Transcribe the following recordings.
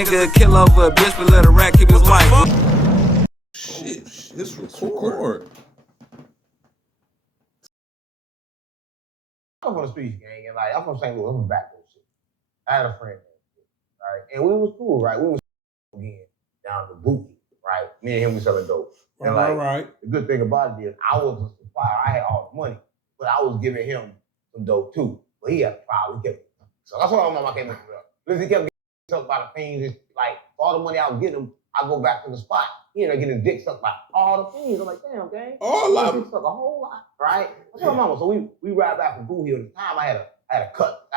Nigga kill over a bitch, but let a rat keep his wife. Shit, this record. I'm from the streets, gang, and like I'm from St. Louis. I'm from backwards shit. I had a friend, right, and we was cool, right? We was again down to Bookie, right? Me and him was selling dope. And like, the good thing about it is I was a supplier. I had all the money, but I was giving him some dope too. But he had a problem. He kept so that's why my mama came up with it. Because he kept getting sucked by the fiends. It's like all the money I was getting him, I go back to the spot. He ended up getting his dick sucked by all the fiends. I'm like, damn, gang. All of them. Dick sucked a whole lot, right? That's what my mama. So we ride back from Boo Hill. At the time I had a cut.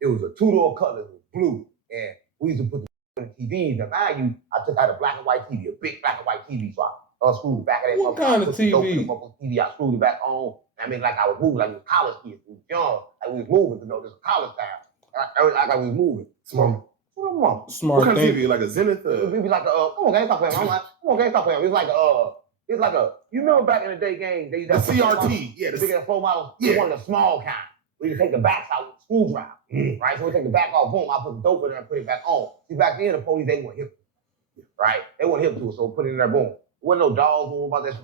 It was a 2-door Cutlass. It was blue, and we used to put the TVs. Now, mind you, I had a black and white TV, a big black and white TV. So I screwed the back of that. What kind of TV? I screwed it back on. I mean, like I was moving, like we was college kids. We was young, like we was moving to know this was college time. Like we was moving. Smart. What kind of TV? Like a Zenith? It would be like come on, gang, stop playing. I'm like, come on, gang, stop playing. It's like a, you remember back in the day, gang, they used to have the CRT, yeah. The big flow models, one of the small kind. We just take the backs out with a screwdriver, right? So we take the back off, boom, I put the dope in there and put it back on. See, back then, the police, they weren't hip to it, right? They weren't hip to it, so put it in there, boom. There wasn't no dogs, no about that,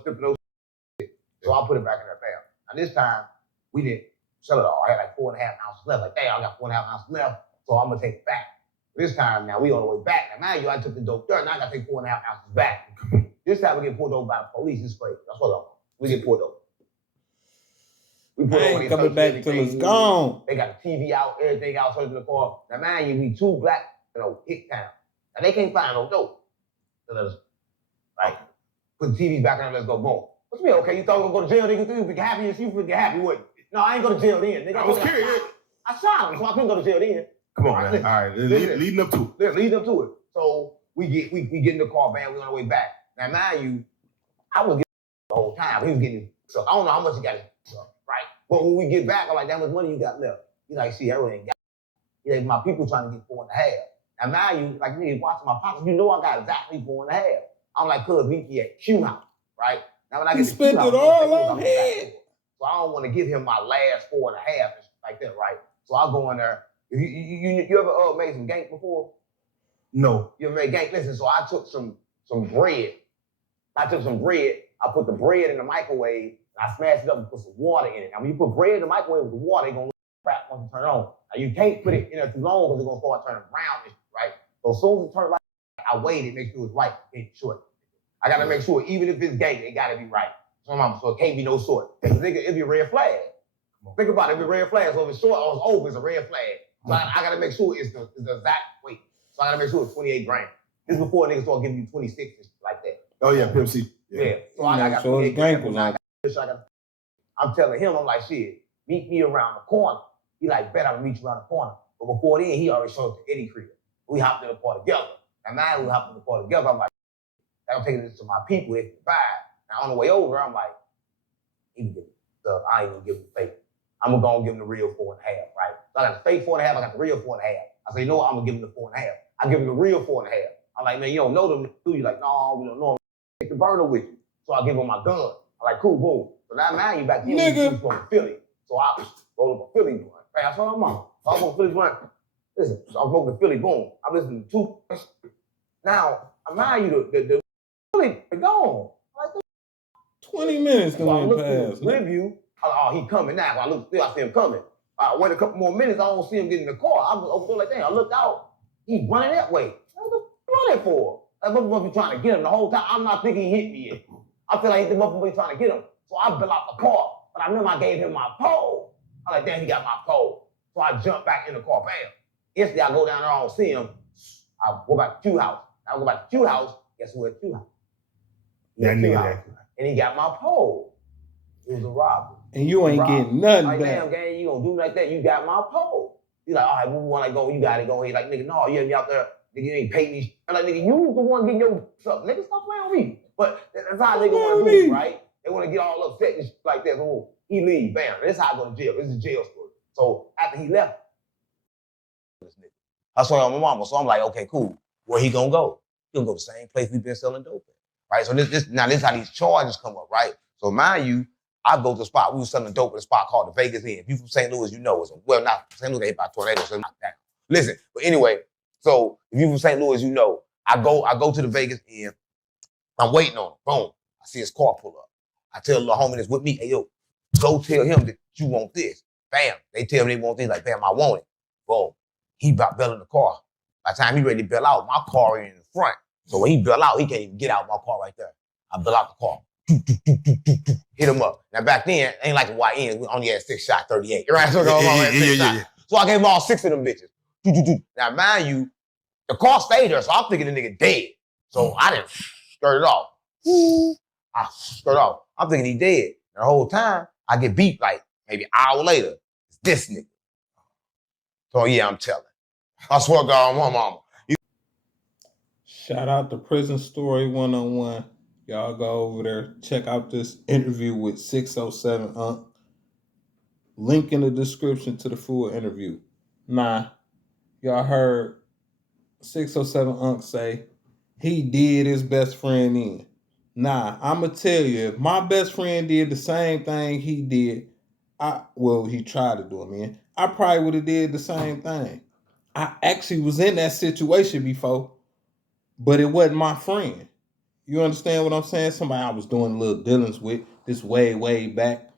stripping those shit. So I put it back in there, bam. And this time, we didn't sell it all. I had like 4.5 ounces left. Like, damn, I got 4.5 ounces left, so I'm gonna take it back. This time, now we on the way back. Now, mind you, I took the dope there, now I gotta take 4.5 ounces back. This time we get pulled over by the police. It's crazy. That's what I'm. We get pulled over. We put ain't coming back till it's gone. They got the TV out, everything out, searching the car. Now, mind you, we 2 black, hit town. And they can't find no dope. So let us, right? Put the TVs back in there, let's go, boom. What you mean, okay, you thought we were going to jail, nigga? You get happy, you get happy, wouldn't you? No, I ain't go to jail then, nigga. I was curious. I shot him, so I couldn't go to jail then. Come on, man. All right, leading up to it. Leading up to it. So we get in the car, man, we on the way back. Now, mind you, I was getting the whole time. He was getting so I don't know how much he got, right? But when we get back, I'm like, how much money you got left? He's like, see, I really ain't got it. He's like, my people trying to get 4.5. Now, mind you, like, nigga, watching my pockets, you know I got exactly 4.5. I'm like, cuz, meet me at Q House, right? Now, when I get to spent Q House, it all on head. so I don't want to give him my last 4.5 like that, right? So I go in there. You ever made some gank before? No. You ever made gank? Listen, so I took some bread. I put the bread in the microwave, and I smashed it up and put some water in it. Now, when you put bread in the microwave with the water, it's going to look crap once you turn it on. Now, you can't put it in there too long because it's going to start turning brown, right? So as soon as it turns like I waited, make sure it's right, ain't short. I got to make sure, even if it's gank, it got to be right. So it can't be no short. Because it'd be a red flag. Think about it, it'd be a red flag. So if it's short or it's over, it's a red flag. So I got to make sure it's the exact weight. So I got to make sure it's 28 grams. This is before niggas start giving you 26 like that. Oh, yeah, Pimp C. Yeah. So I got 28 grams. I'm telling him, I'm like, shit, meet me around the corner. He like, bet I'm gonna meet you around the corner. But before then, he already showed up to Eddie crib. We hopped in the car together. And now we hopped in the car together. I'm like, I'm taking this to my people. It's 5. Now on the way over, I'm like, he can give me stuff. I ain't gonna give him the fake. I'm gonna go and give him the real 4.5, right? So I got the fake 4.5, I got the real 4.5. I say, you know what, I'm gonna give him the 4.5. I give him the real 4.5. I'm like, man, you don't know them, do you? Like, no, we don't know them. Take the burner with you. So I give him my gun. I'm like, cool, boom. So now, mind you, back then, we was from Philly. So I roll up a Philly blunt. Right, that's what I'm on. So I'm on Philly blunt. Listen, so I'm smoking Philly, boom. I'm listening to 2. Now, mind you, the Philly, they're gone. Like, 20 minutes going past. Review. Oh, he coming now. I see him coming. I wait a couple more minutes. I don't see him get in the car. I'm over there like, damn. I looked out. He's running that way. What the running for? That motherfucker trying to get him the whole time. I'm not thinking he hit me yet. I feel like the motherfucker trying to get him. So I bail out the car. But I remember I gave him my pole. I'm like, damn, he got my pole. So I jump back in the car. Bam. Yesterday I go down there. I don't see him. I go back to Q House. I go back to Q House. Guess who at Q House? That nigga. And he got my pole. It was a robbery. And you ain't getting nothing like, back. Damn, gang, you gonna do me like that? You got my pole. He's like, all right, we want to go. You got it. Go ahead. Like, nigga, no, you out there. Nigga, you ain't paying me. I'm like, nigga, you the one getting your stuff. Nigga, stop playing on me. But that's how nigga want to do it, right? They want to get all upset and shit like that. So he leave, bam. That's how I go to jail. This is a jail story. So after he left, I saw my mama. So I'm like, okay, cool. Where he gonna go? He gonna go to the same place we've been selling dope at, right? So this is how these charges come up, right? So mind you, I go to the spot. We were selling dope at a spot called the Vegas Inn. If you from St. Louis, you know it's well, not St. Louis got hit by a tornado, so knocked down. Listen, but anyway, So if you from St. Louis, you know, I go to the Vegas Inn. I'm waiting on him. Boom. I see his car pull up. I tell the homie that's with me, hey, yo, go tell him that you want this. Bam. They tell me they want this. Like, bam, I want it. Boom. He about belling the car. By the time he ready to bail out, my car in the front. So when he bail out, he can't even get out my car right there. I bail out the car. Hit him up. Now back then, ain't like a YN. We only had 6 shot 38. Right? So, so I gave him all 6 of them bitches. Now mind you, the car stayed there, so I'm thinking the nigga dead. So I didn't skirt it off. I skirt off. I'm thinking he dead. And the whole time, I get beat like maybe an hour later. It's this nigga. So yeah, I'm telling. I swear to God, my mama. Shout out to Prison Story 101. Y'all go over there, check out this interview with 607 Unc. Link in the description to the full interview. Nah, y'all heard 607 Unc say he did his best friend in. Nah, I'ma tell you, if my best friend did the same thing he did, he tried to do it, man. I probably would have did the same thing. I actually was in that situation before, but it wasn't my friend. You understand what I'm saying? Somebody I was doing little dealings with this way back.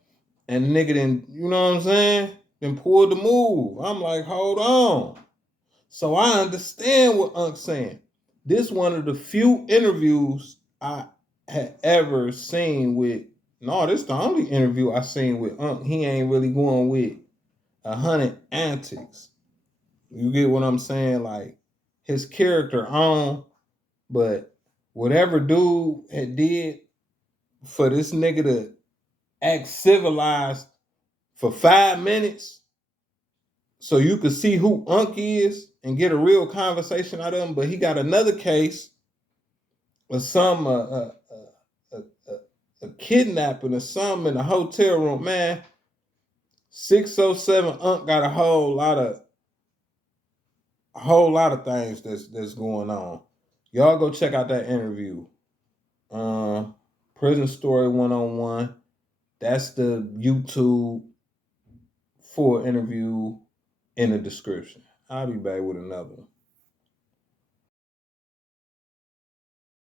And the nigga didn't, you know what I'm saying? Then pulled the move. I'm like, hold on. So I understand what Unc's saying. This one of the few interviews I had ever seen with, this the only interview I seen with Unc. He ain't really going with 100 antics. You get what I'm saying? Like his character on, but whatever dude had did for this nigga to act civilized for 5 minutes so you could see who Unc is and get a real conversation out of him. But he got another case of some a kidnapping or something in a hotel room. Man, 607 Unc got a whole lot things that's going on. Y'all go check out that interview. Prison Story 101. That's the YouTube full interview in the description. I'll be back with another one.